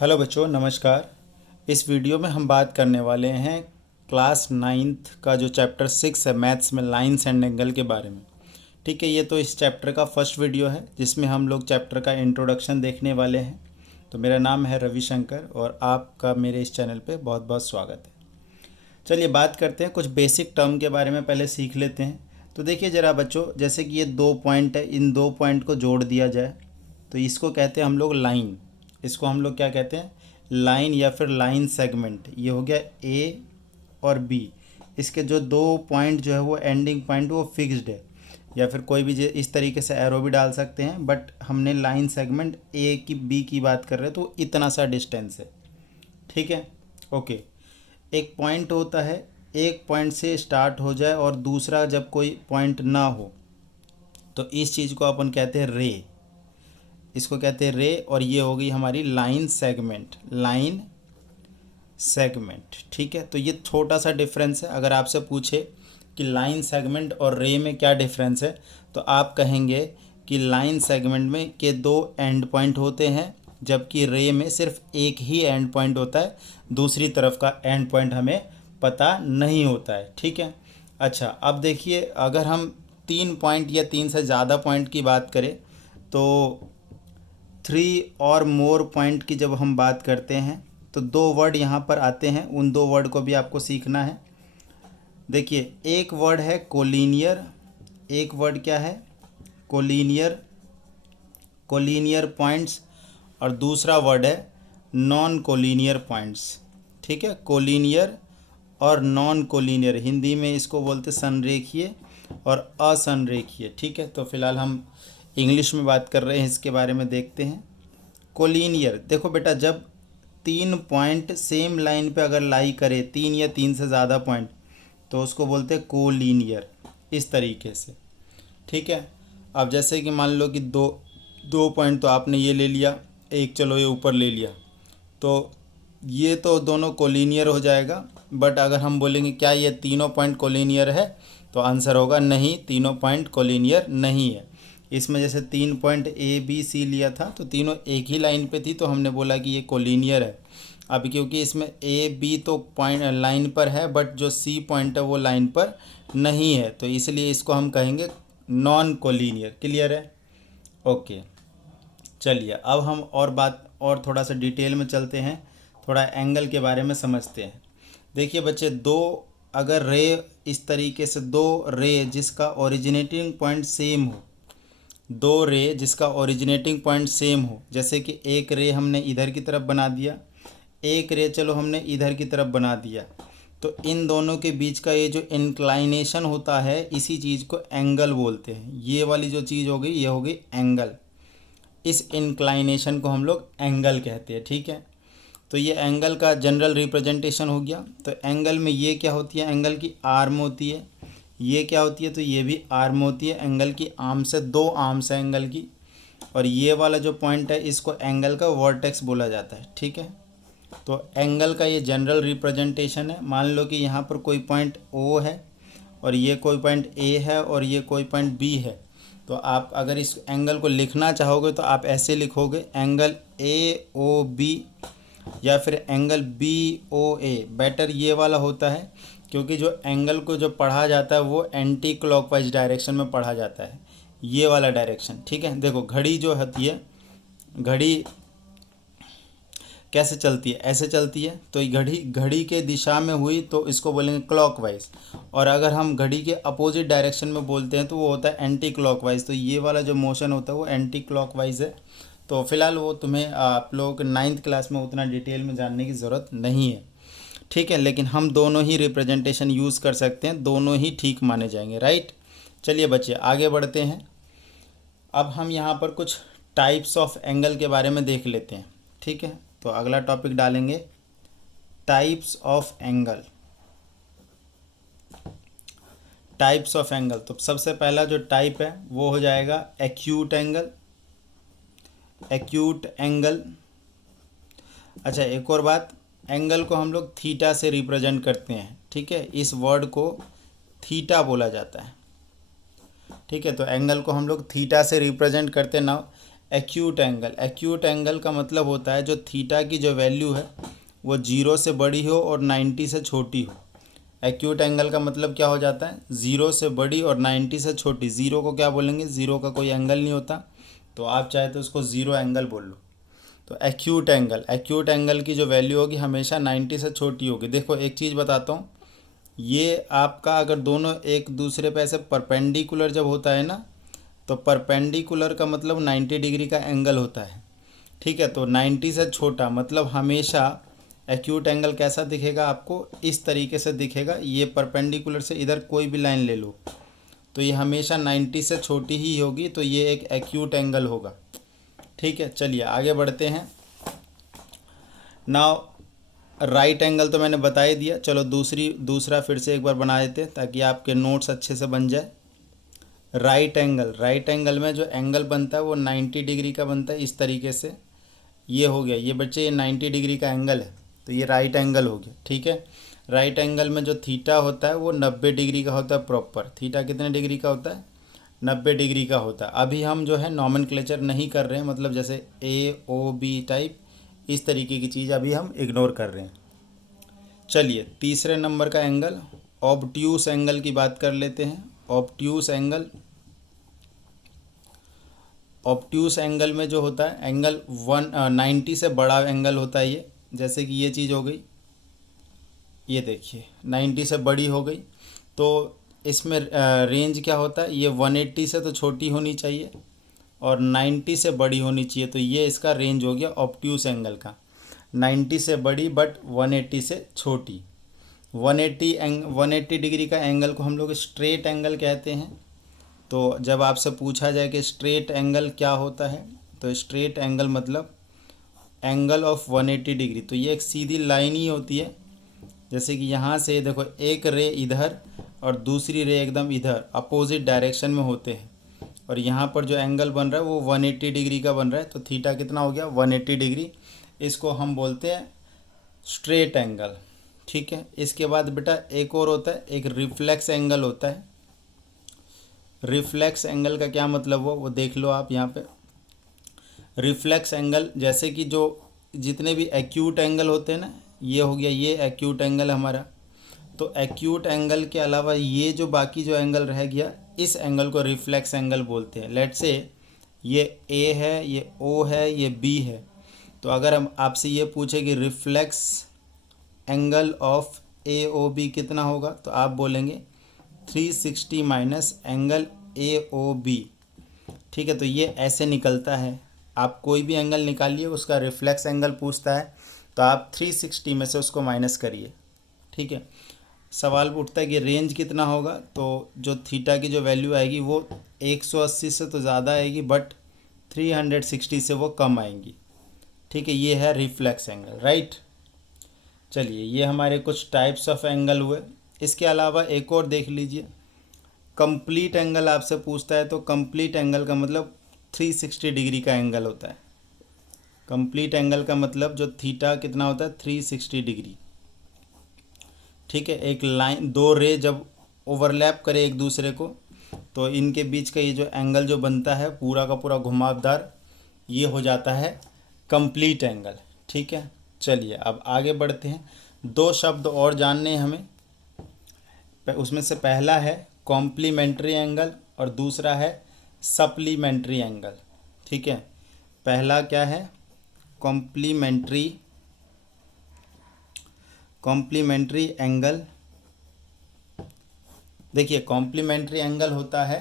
Hello बच्चों, नमस्कार। इस वीडियो में हम बात करने वाले हैं क्लास 9th का जो चैप्टर 6 है मैथ्स में, लाइंस एंड एंगल के बारे में। ठीक है, ये तो इस चैप्टर का फर्स्ट वीडियो है जिसमें हम लोग चैप्टर का इंट्रोडक्शन देखने वाले हैं। तो मेरा नाम है रविशंकर और आपका मेरे इस चैनल पे बहुत बहुत स्वागत है। चलिए बात करते हैं, कुछ बेसिक टर्म के बारे में पहले सीख लेते हैं। तो देखिए ज़रा बच्चों, जैसे कि ये 2 पॉइंट है, इन 2 पॉइंट को जोड़ दिया जाए तो इसको कहते हैं हम लोग लाइन। इसको हम लोग क्या कहते हैं? लाइन या फिर लाइन सेगमेंट। ये हो गया ए और बी। इसके जो 2 पॉइंट जो है वो एंडिंग पॉइंट वो फिक्स्ड है, या फिर कोई भी इस तरीके से एरो भी डाल सकते हैं, बट हमने लाइन सेगमेंट ए की बी की बात कर रहे हैं तो इतना सा डिस्टेंस है। ठीक है, ओके। एक पॉइंट होता है, एक पॉइंट से स्टार्ट हो जाए और दूसरा जब कोई पॉइंट ना हो तो इस चीज़ को अपन कहते हैं रे। इसको कहते हैं रे, और ये हो गई हमारी लाइन सेगमेंट। लाइन सेगमेंट, ठीक है। तो ये छोटा सा डिफरेंस है। अगर आपसे पूछे कि लाइन सेगमेंट और रे में क्या डिफरेंस है, तो आप कहेंगे कि लाइन सेगमेंट में के 2 एंड पॉइंट होते हैं, जबकि रे में सिर्फ एक ही एंड पॉइंट होता है, दूसरी तरफ का एंड पॉइंट हमें पता नहीं होता है। ठीक है। अच्छा, अब देखिए, अगर हम 3 पॉइंट या 3 से ज़्यादा पॉइंट की बात करें तो 3 और मोर पॉइंट की जब हम बात करते हैं तो 2 वर्ड यहाँ पर आते हैं। उन 2 वर्ड को भी आपको सीखना है। देखिए, एक वर्ड है कोलिनियर। एक वर्ड क्या है? Collinear, collinear points. और दूसरा वर्ड है नॉन कोलिनियर पॉइंट्स। ठीक है, कोलिनियर और नॉन कोलिनियर, हिंदी में इसको बोलते संरेखीय और असंरेखीय। ठीक है, तो फिलहाल हम इंग्लिश में बात कर रहे हैं, इसके बारे में देखते हैं। कोलिनियर, देखो बेटा, जब 3 पॉइंट सेम लाइन पे अगर लाई करे, 3 या 3 से ज़्यादा पॉइंट, तो उसको बोलते हैं कोलिनियर, इस तरीके से। ठीक है। अब जैसे कि मान लो कि दो दो पॉइंट तो आपने ये ले लिया, एक चलो ये ऊपर ले लिया, तो ये तो दोनों कोलिनियर हो जाएगा। बट अगर हम बोलेंगे क्या ये तीनों पॉइंट कोलिनियर है, तो आंसर होगा नहीं, तीनों पॉइंट कोलिनियर नहीं है। इसमें जैसे 3 पॉइंट ए बी सी लिया था तो तीनों एक ही लाइन पे थी, तो हमने बोला कि ये कोलिनियर है। अब क्योंकि इसमें ए बी तो पॉइंट लाइन पर है, बट जो सी पॉइंट है वो लाइन पर नहीं है, तो इसलिए इसको हम कहेंगे नॉन कोलिनियर। क्लियर है? ओके। चलिए अब हम और थोड़ा सा डिटेल में चलते हैं, थोड़ा एंगल के बारे में समझते हैं। देखिए बच्चे, अगर रे इस तरीके से, 2 रे जिसका ओरिजिनेटिंग पॉइंट सेम हो, 2 रे जिसका ओरिजिनेटिंग पॉइंट सेम हो, जैसे कि एक रे हमने इधर की तरफ बना दिया, एक रे चलो हमने इधर की तरफ बना दिया, तो इन दोनों के बीच का ये जो इंक्लाइनेशन होता है, इसी चीज़ को एंगल बोलते हैं। ये वाली जो चीज़ हो गई, ये हो गई एंगल। इस इंक्लाइनेशन को हम लोग एंगल कहते हैं। ठीक है, तो ये एंगल का जनरल रिप्रेजेंटेशन हो गया। तो एंगल में ये क्या होती है? एंगल की आर्म होती है। ये क्या होती है? तो ये भी आर्म होती है। एंगल की आर्म से 2 आर्म्स है एंगल की। और ये वाला जो पॉइंट है, इसको एंगल का वर्टेक्स बोला जाता है। ठीक है, तो एंगल का ये जनरल रिप्रेजेंटेशन है। मान लो कि यहाँ पर कोई पॉइंट ओ है और ये कोई पॉइंट ए है और ये कोई पॉइंट बी है, तो आप अगर इस एंगल को लिखना चाहोगे तो आप ऐसे लिखोगे, एंगल ए ओ बी या फिर एंगल बी ओ ए। बेटर ये वाला होता है, क्योंकि जो एंगल को जो पढ़ा जाता है वो एंटी क्लॉकवाइज डायरेक्शन में पढ़ा जाता है, ये वाला डायरेक्शन। ठीक है, देखो घड़ी जो होती है, घड़ी कैसे चलती है? ऐसे चलती है, तो ये घड़ी घड़ी के दिशा में हुई तो इसको बोलेंगे क्लॉकवाइज। और अगर हम घड़ी के अपोजिट डायरेक्शन में बोलते हैं तो वो होता है एंटी क्लॉकवाइज। तो ये वाला जो मोशन होता है वो एंटी क्लॉकवाइज है। तो फिलहाल वो तुम्हें आप लोग 9th क्लास में उतना डिटेल में जानने की ज़रूरत नहीं है। ठीक है, लेकिन हम दोनों ही रिप्रेजेंटेशन यूज़ कर सकते हैं, दोनों ही ठीक माने जाएंगे। राइट, चलिए बच्चे आगे बढ़ते हैं। अब हम यहाँ पर कुछ टाइप्स ऑफ एंगल के बारे में देख लेते हैं। ठीक है, तो अगला टॉपिक डालेंगे types of angle. Types of angle, तो सबसे पहला जो टाइप है वो हो जाएगा एक्यूट एंगल। Acute angle. अच्छा, एक और बात, एंगल को हम लोग थीटा से रिप्रेजेंट करते हैं। ठीक है, इस वर्ड को थीटा बोला जाता है। ठीक है, तो एंगल को हम लोग थीटा से रिप्रेजेंट करते हैं। नाउ एक्यूट एंगल का मतलब होता है जो थीटा की जो वैल्यू है वो 0 से बड़ी हो और 90 से छोटी हो। एक्यूट एंगल का मतलब क्या हो जाता है, 0 से बड़ी और 90 से छोटी। ज़ीरो को क्या बोलेंगे, ज़ीरो का कोई एंगल नहीं होता, तो आप चाहे तो उसको ज़ीरो एंगल बोल लो। तो एक्यूट एंगल की जो वैल्यू होगी हमेशा 90 से छोटी होगी। देखो एक चीज़ बताता हूँ, ये आपका अगर दोनों एक दूसरे पे ऐसे परपेंडिकुलर जब होता है ना, तो परपेंडिकुलर का मतलब 90 डिग्री का एंगल होता है। ठीक है, तो 90 से छोटा मतलब हमेशा एक्यूट एंगल कैसा दिखेगा आपको, इस तरीके से दिखेगा। ये परपेंडिकुलर से इधर कोई भी लाइन ले लो तो ये हमेशा 90 से छोटी ही होगी, तो ये एक एक्यूट एंगल होगा। ठीक है, चलिए आगे बढ़ते हैं। नाउ राइट एंगल तो मैंने बता ही दिया, चलो दूसरा फिर से एक बार बना देते हैं ताकि आपके नोट्स अच्छे से बन जाए। राइट एंगल में जो एंगल बनता है वो 90 डिग्री का बनता है, इस तरीके से। ये हो गया, ये बच्चे ये 90 डिग्री का एंगल है, तो ये राइट एंगल हो गया। ठीक है, राइट एंगल में जो थीटा होता है वो 90 डिग्री का होता है प्रॉपर। थीटा कितने डिग्री का होता है, 90 डिग्री का होता है। अभी हम जो है नॉमेनक्लेचर नहीं कर रहे हैं, मतलब जैसे ए ओ बी टाइप इस तरीके की चीज़ अभी हम इग्नोर कर रहे हैं। चलिए तीसरे नंबर का एंगल, ऑब्ट्यूस एंगल की बात कर लेते हैं। ऑब्ट्यूस एंगल में जो होता है एंगल 90 से बड़ा एंगल होता है ये। जैसे कि ये चीज़ हो गई, ये देखिए 90 से बड़ी हो गई, तो इसमें रेंज क्या होता है, ये 180 से तो छोटी होनी चाहिए और 90 से बड़ी होनी चाहिए, तो ये इसका रेंज हो गया ऑब्ट्यूस एंगल का। 90 से बड़ी बट 180 से छोटी। 180 डिग्री का एंगल को हम लोग स्ट्रेट एंगल कहते हैं। तो जब आपसे पूछा जाए कि स्ट्रेट एंगल क्या होता है, तो स्ट्रेट एंगल मतलब एंगल ऑफ 180 डिग्री, तो ये एक सीधी लाइन ही होती है। जैसे कि यहाँ से देखो एक रे इधर और दूसरी रे एकदम इधर अपोजिट डायरेक्शन में होते हैं, और यहाँ पर जो एंगल बन रहा है वो 180 डिग्री का बन रहा है, तो थीटा कितना हो गया 180 डिग्री। इसको हम बोलते हैं स्ट्रेट एंगल। ठीक है, इसके बाद बेटा एक और होता है, एक रिफ्लेक्स एंगल होता है। रिफ्लेक्स एंगल का क्या मतलब हो वो देख लो आप यहाँ पे। रिफ्लेक्स एंगल जैसे कि जो जितने भी एक्यूट एंगल होते हैं ना, ये हो गया, ये एक्यूट एंगल हमारा। तो एक्यूट एंगल के अलावा ये जो बाकी जो एंगल रह गया, इस एंगल को रिफ्लेक्स एंगल बोलते हैं। लेट्स से ये ए है, ये ओ है, ये बी है, तो अगर हम आपसे ये पूछे कि reflex angle of A O B कितना होगा, तो आप बोलेंगे 360 minus angle A O B. ठीक है, तो ये ऐसे निकलता है। आप कोई भी एंगल निकालिए, उसका रिफ्लेक्स एंगल पूछता है तो आप 360 में से उसको माइनस करिए। ठीक है, सवाल उठता है कि रेंज कितना होगा, तो जो थीटा की जो वैल्यू आएगी वो 180 से तो ज़्यादा आएगी बट 360 से वो कम आएंगी। ठीक है, ये है रिफ्लेक्स एंगल, राइट। चलिए ये हमारे कुछ टाइप्स ऑफ एंगल हुए। इसके अलावा एक और देख लीजिए, कंप्लीट एंगल आपसे पूछता है, तो कंप्लीट एंगल का मतलब 360 डिग्री का एंगल होता है। कंप्लीट एंगल का मतलब जो थीटा कितना होता है 360 डिग्री। ठीक है, एक लाइन, दो रे जब ओवरलैप करे एक दूसरे को, तो इनके बीच का ये जो एंगल जो बनता है पूरा का पूरा घुमावदार, ये हो जाता है कंप्लीट एंगल। ठीक है, चलिए अब आगे बढ़ते हैं। दो शब्द और जानने हैं हमें, उसमें से पहला है कॉम्प्लीमेंट्री एंगल और दूसरा है सप्लीमेंट्री एंगल। ठीक है, पहला क्या है, कॉम्प्लीमेंट्री एंगल। देखिए कॉम्प्लीमेंट्री एंगल होता है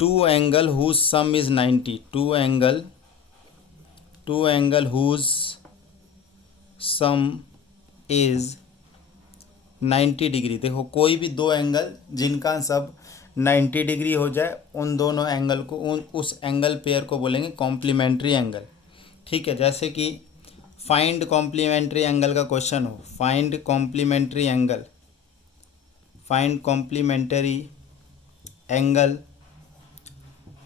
two angle whose sum is 90, two angle whose sum is 90 degree. देखो कोई भी दो एंगल जिनका सब 90 डिग्री हो जाए, उन दोनों एंगल को उस एंगल पेयर को बोलेंगे कॉम्प्लीमेंट्री एंगल। ठीक है, जैसे कि फाइंड कॉम्प्लीमेंट्री एंगल का क्वेश्चन हो, find complementary angle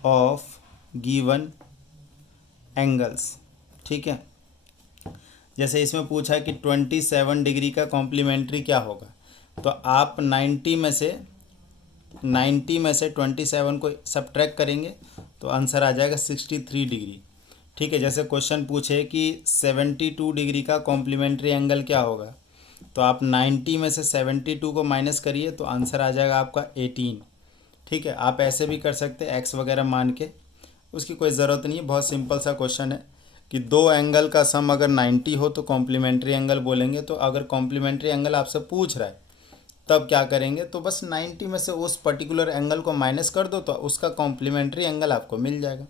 of given angles. ठीक है, जैसे इसमें पूछा है कि 27 डिग्री का कॉम्प्लीमेंट्री क्या होगा, तो आप 90 में से 27 को सब्ट्रैक्ट करेंगे तो आंसर आ जाएगा 63 डिग्री। ठीक है, जैसे क्वेश्चन पूछे कि 72 डिग्री का कॉम्प्लीमेंट्री एंगल क्या होगा, तो आप 90 में से 72 को माइनस करिए तो आंसर आ जाएगा आपका 18। ठीक है, आप ऐसे भी कर सकते हैं एक्स वगैरह मान के, उसकी कोई ज़रूरत नहीं है, बहुत सिंपल सा क्वेश्चन है कि दो एंगल का सम अगर 90 हो तो कॉम्प्लीमेंट्री एंगल बोलेंगे। तो अगर कॉम्प्लीमेंट्री एंगल आपसे पूछ रहा है तब क्या करेंगे, तो बस 90 में से उस पर्टिकुलर एंगल को माइनस कर दो तो उसका कॉम्प्लीमेंट्री एंगल आपको मिल जाएगा।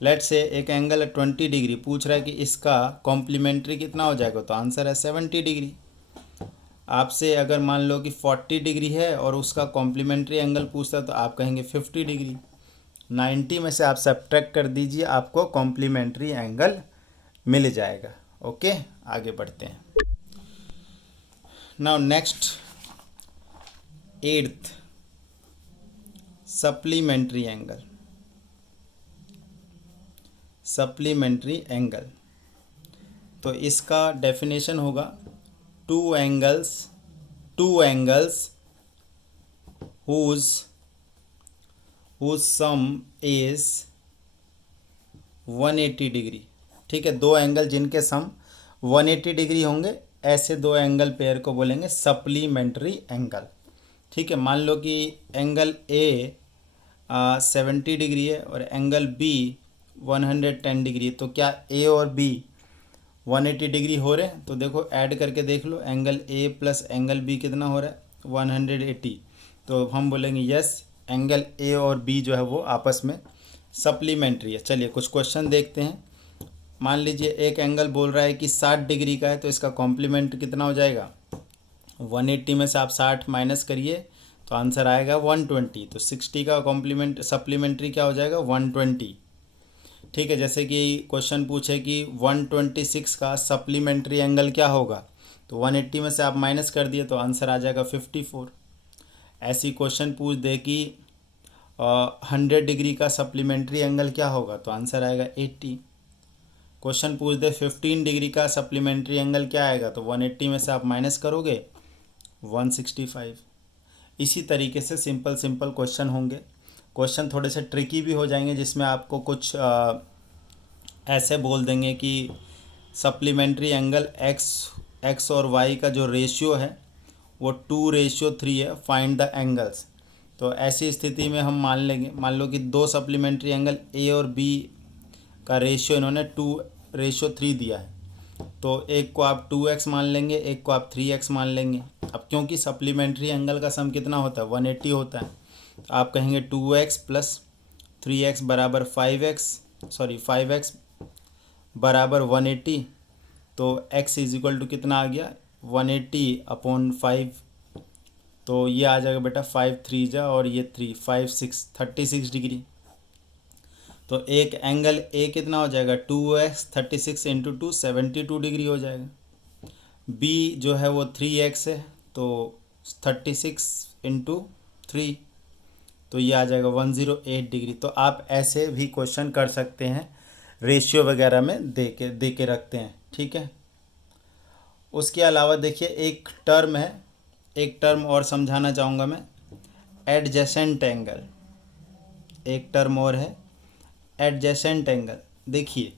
लेट से एक एंगल है 20 डिग्री, पूछ रहा है कि इसका कॉम्प्लीमेंट्री कितना हो जाएगा, तो आंसर है 70 डिग्री। आपसे अगर मान लो कि 40 डिग्री है और उसका कॉम्प्लीमेंट्री एंगल पूछता है तो आप कहेंगे 50 डिग्री। 90 में से आप सब्ट्रैक्ट कर दीजिए, आपको कॉम्प्लीमेंट्री एंगल मिल जाएगा। ओके, आगे बढ़ते हैं। Now next 8th supplementary angle. Supplementary angle, तो इसका डेफिनेशन होगा two angles whose sum is 180 degree. ठीक है, दो एंगल जिनके सम 180 डिग्री होंगे, ऐसे दो एंगल पेयर को बोलेंगे सप्लीमेंट्री एंगल। ठीक है, मान लो कि एंगल ए 70 डिग्री है और एंगल बी 110 डिग्री है, तो क्या ए और बी 180 डिग्री हो रहे हैं? तो देखो ऐड करके देख लो, angle A plus angle B कितना हो रहा है 180। तो हम बोलेंगे यस, एंगल ए और बी जो है वो आपस में सप्लीमेंट्री है। चलिए कुछ क्वेश्चन देखते हैं। मान लीजिए एक एंगल बोल रहा है कि 60 डिग्री का है, तो इसका कॉम्प्लीमेंट कितना हो जाएगा, 180 में से आप 60 माइनस करिए तो आंसर आएगा 120। तो 60 का कॉम्प्लीमेंट सप्लीमेंट्री क्या हो जाएगा 120। ठीक है, जैसे कि क्वेश्चन पूछे कि 126 का सप्लीमेंट्री एंगल क्या होगा, तो 180 में से आप माइनस कर दिए तो आंसर आ जाएगा 54। ऐसी क्वेश्चन पूछ दे कि 100 डिग्री का सप्लीमेंट्री एंगल क्या होगा, तो आंसर आएगा 80। क्वेश्चन पूछ दे 15 डिग्री का सप्लीमेंट्री एंगल क्या आएगा, तो 180 में से आप माइनस करोगे 165। इसी तरीके से सिंपल सिंपल क्वेश्चन होंगे। क्वेश्चन थोड़े से ट्रिकी भी हो जाएंगे, जिसमें आपको कुछ ऐसे बोल देंगे कि सप्लीमेंट्री एंगल एक्स और वाई का जो रेशियो है वो 2:3 है, फाइंड द एंगल्स। तो ऐसी स्थिति में हम मान लो कि दो सप्लीमेंट्री एंगल ए और बी का रेशियो इन्होंने 2:3 दिया है, तो एक को आप 2x मान लेंगे, एक को आप 3x मान लेंगे। अब क्योंकि सप्लीमेंट्री एंगल का सम कितना होता है 180 होता है, तो आप कहेंगे 2x प्लस 3x बराबर 5x बराबर 180। तो x इज इक्वल टू कितना आ गया 180/5। तो ये आ जाएगा बेटा 5 3 जा और ये 3 5 6 36 डिग्री। तो एक एंगल ए कितना हो जाएगा 2x 36 इंटू 2 72 डिग्री हो जाएगा। बी जो है वो 3x है, तो 36 इंटू 3, तो ये आ जाएगा 108 डिग्री। तो आप ऐसे भी क्वेश्चन कर सकते हैं, रेशियो वगैरह में दे के रखते हैं। ठीक है, उसके अलावा देखिए एक टर्म है, एक टर्म और समझाना चाहूँगा मैं, एडजेसेंट एंगल। एक टर्म और है एडजेसेंट एंगल। देखिए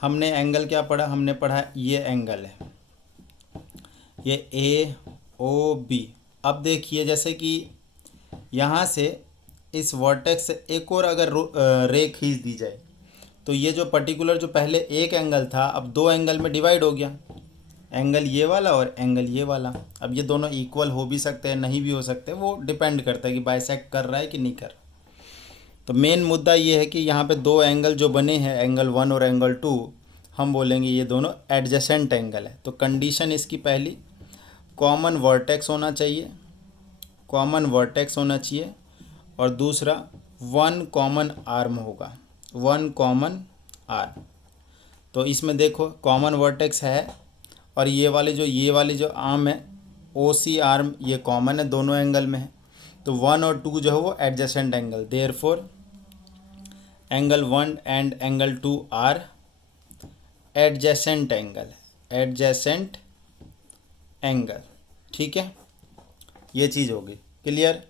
हमने एंगल क्या पढ़ा, हमने पढ़ा ये एंगल है, ये ए ओ बी। अब देखिए जैसे कि यहाँ से इस वर्टेक्स से एक और अगर रे खींच दी जाए, तो ये जो पर्टिकुलर जो पहले एक एंगल था अब दो एंगल में डिवाइड हो गया, एंगल ये वाला और एंगल ये वाला। अब ये दोनों इक्वल हो भी सकते हैं, नहीं भी हो सकते, वो डिपेंड करता है कि बाइसेक्ट कर रहा है कि नहीं कर रहा। तो मेन मुद्दा ये है कि यहाँ पे दो एंगल जो बने हैं, एंगल 1 और एंगल 2, हम बोलेंगे ये दोनों एडजेसेंट एंगल है। तो कंडीशन इसकी पहली, कॉमन वर्टेक्स होना चाहिए, कॉमन वर्टेक्स होना चाहिए, और दूसरा वन कॉमन आर्म होगा, वन कॉमन आर्म। तो इसमें देखो कॉमन वर्टेक्स है और ये वाली जो आर्म है ओ सी आर्म, ये कॉमन है, दोनों एंगल में है। तो 1 और 2 जो है वो adjacent angle, therefore angle 1 and angle 2 are adjacent angle, adjacent angle. ठीक है, ये चीज़ होगी क्लियर।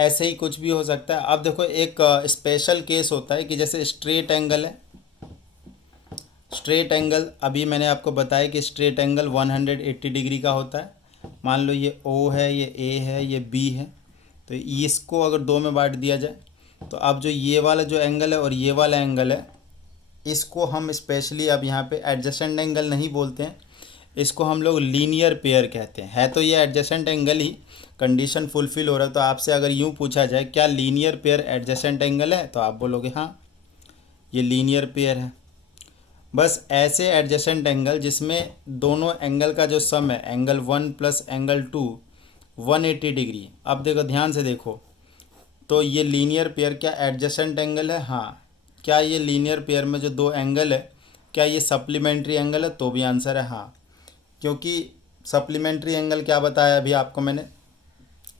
ऐसे ही कुछ भी हो सकता है। अब देखो एक स्पेशल केस होता है कि जैसे स्ट्रेट एंगल है, स्ट्रेट एंगल अभी मैंने आपको बताया कि स्ट्रेट एंगल 180 डिग्री का होता है। मान लो ये ओ है, ये ए है, ये बी है, तो इसको अगर दो में बांट दिया जाए तो अब जो ये वाला जो एंगल है और ये वाला एंगल है, इसको हम स्पेशली अब यहाँ पे एडजेसेंट एंगल नहीं बोलते हैं, इसको हम लोग लीनियर पेयर कहते हैं। है तो ये एडजेसेंट एंगल ही, कंडीशन फुलफिल हो रहा है। तो आपसे अगर यूँ पूछा जाए क्या लीनियर पेयर एडजेसेंट एंगल है, तो आप बोलोगे हाँ ये लीनियर पेयर है। बस ऐसे एडजेसेंट एंगल जिसमें दोनों एंगल का जो सम है, एंगल 1 प्लस एंगल 2 180 डिग्री। अब देखो ध्यान से देखो, तो ये लीनियर पेयर क्या एडजेसेंट एंगल है? हाँ। क्या ये लीनियर पेयर में जो दो एंगल है क्या ये सप्लीमेंट्री एंगल है? तो भी आंसर है हाँ, क्योंकि सप्लीमेंट्री एंगल क्या बताया अभी आपको मैंने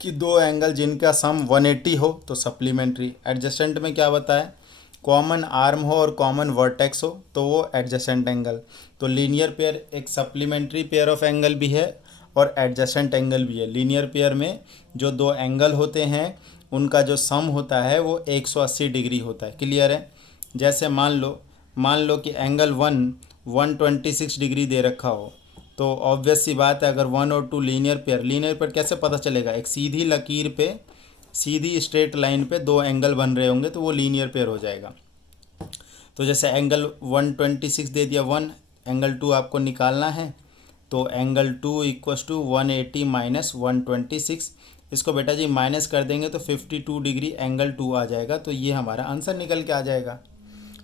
कि दो एंगल जिनका सम 180 हो तो सप्लीमेंट्री। एडजेसेंट में क्या बताया, कॉमन आर्म हो और कॉमन वर्टेक्स हो तो वो एडजेसेंट एंगल। तो लीनियर पेयर एक सप्लीमेंट्री पेयर ऑफ एंगल भी है और एडजेसेंट एंगल भी है। लीनियर पेयर में जो दो एंगल होते हैं उनका जो सम होता है वो 180 डिग्री होता है। क्लियर है? जैसे मान लो कि एंगल 126 डिग्री दे रखा हो, तो ऑब्वियस सी बात है अगर 1 और 2 लीनियर पेयर कैसे पता चलेगा? एक सीधी लकीर पे, सीधी स्ट्रेट लाइन पे दो एंगल बन रहे होंगे तो वो लीनियर पेयर हो जाएगा। तो जैसे एंगल 126 दे दिया 1, एंगल 2 आपको निकालना है, तो एंगल 2 इक्वस टू 180 माइनस 126। इसको बेटा जी माइनस कर देंगे तो 52 डिग्री एंगल 2 आ जाएगा। तो ये हमारा आंसर निकल के आ जाएगा।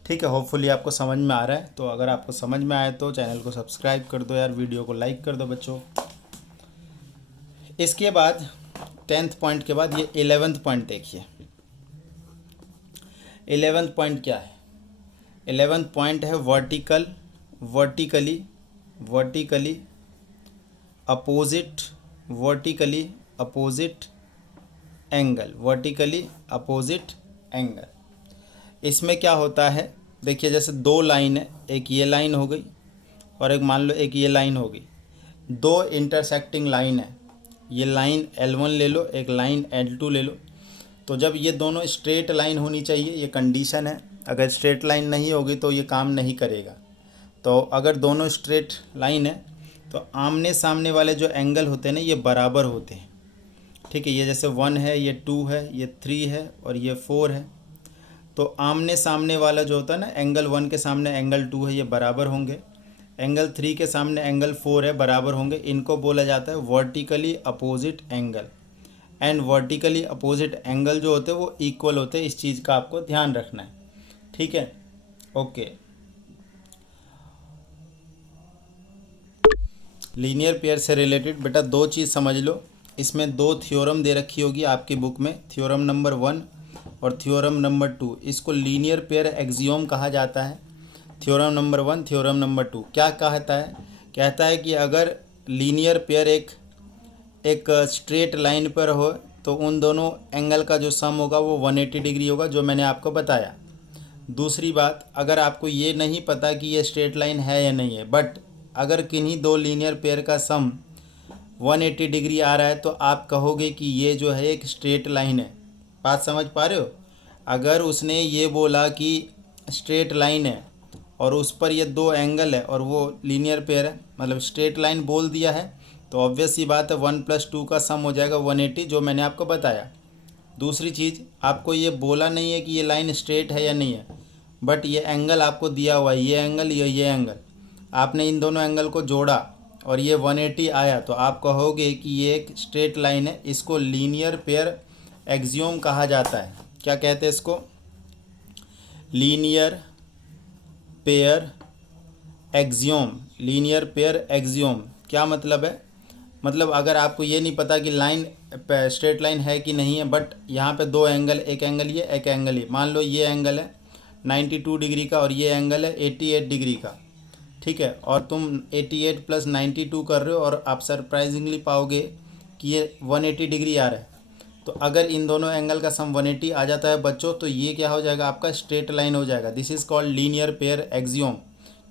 ठीक है, होपफुली आपको समझ में आ रहा है। तो अगर आपको समझ में आए तो चैनल को सब्सक्राइब कर दो यार, वीडियो को लाइक कर दो बच्चों। इसके बाद 10th पॉइंट के बाद ये 11th पॉइंट देखिए। 11th पॉइंट क्या है? 11th पॉइंट है वर्टिकली अपोजिट एंगल। इसमें क्या होता है, देखिए जैसे दो लाइन है, एक ये लाइन हो गई और एक मान लो एक ये लाइन हो गई, दो इंटरसेक्टिंग लाइन है, ये लाइन L1 ले लो, एक लाइन L2 ले लो। तो जब ये दोनों स्ट्रेट लाइन होनी चाहिए, ये कंडीशन है। अगर स्ट्रेट लाइन नहीं होगी तो ये काम नहीं करेगा। तो अगर दोनों स्ट्रेट लाइन है तो आमने सामने वाले जो एंगल होते हैं ना ये बराबर होते हैं। ठीक है, ये जैसे 1 है, ये 2 है, ये 3 है और ये 4 है। तो आमने सामने वाला जो होता है ना, एंगल 1 के सामने एंगल 2 है, ये बराबर होंगे। एंगल 3 के सामने एंगल 4 है, बराबर होंगे। इनको बोला जाता है vertically opposite angle. And vertically opposite angle जो होते हैं वो इक्वल होते हैं। इस चीज़ का आपको ध्यान रखना है। ठीक है, ओके। लीनियर पेयर से रिलेटेड बेटा दो चीज़ समझ लो। इसमें दो थ्योरम दे रखी होगी आपकी बुक में, थ्योरम नंबर 1 और थ्योरम नंबर 2। इसको लीनियर पेयर एक्सियोम कहा जाता है। थ्योरम नंबर 1, थ्योरम नंबर 2 क्या कहता है? कहता है कि अगर लीनियर पेयर एक स्ट्रेट लाइन पर हो तो उन दोनों एंगल का जो सम होगा वो 180 डिग्री होगा, जो मैंने आपको बताया। दूसरी बात, अगर आपको ये नहीं पता कि ये स्ट्रेट लाइन है या नहीं है, बट अगर किन्हीं दो लीनियर पेयर का सम 180 डिग्री आ रहा है तो आप कहोगे कि ये जो है एक स्ट्रेट लाइन है। बात समझ पा रहे हो? अगर उसने ये बोला कि स्ट्रेट लाइन है और उस पर ये दो एंगल है और वो लीनियर पेयर है, मतलब स्ट्रेट लाइन बोल दिया है, तो ऑब्वियस सी बात है 1 + 2 का सम हो जाएगा 180, जो मैंने आपको बताया। दूसरी चीज़, आपको ये बोला नहीं है कि ये लाइन स्ट्रेट है या नहीं है, बट ये एंगल आपको दिया हुआ है, ये एंगल ये एंगल, आपने इन दोनों एंगल को जोड़ा और ये 180 आया, तो आप कहोगे कि ये एक स्ट्रेट लाइन है। इसको लीनियर पेयर एक्सियोम कहा जाता है। क्या कहते हैं इसको? Linear pair axiom. Linear pair axiom क्या मतलब है? मतलब अगर आपको ये नहीं पता कि लाइन स्ट्रेट लाइन है कि नहीं है, बट यहाँ पे दो एंगल, एक एंगल ये, एक एंगल ये, मान लो ये एंगल है 92 डिग्री का और ये एंगल है 88 डिग्री का। ठीक है, और तुम 88 + 92 कर रहे हो और आप सरप्राइजिंगली पाओगे कि ये 180 डिग्री आ रहा है। तो अगर इन दोनों एंगल का सम 180 आ जाता है बच्चों, तो ये क्या हो जाएगा? आपका स्ट्रेट लाइन हो जाएगा। This is called linear pair axiom.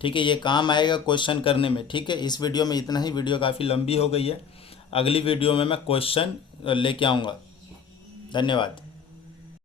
ठीक है, ये काम आएगा क्वेश्चन करने में। ठीक है, इस वीडियो में इतना ही। वीडियो काफ़ी लंबी हो गई है। अगली वीडियो में मैं क्वेश्चन लेके आऊँगा। धन्यवाद।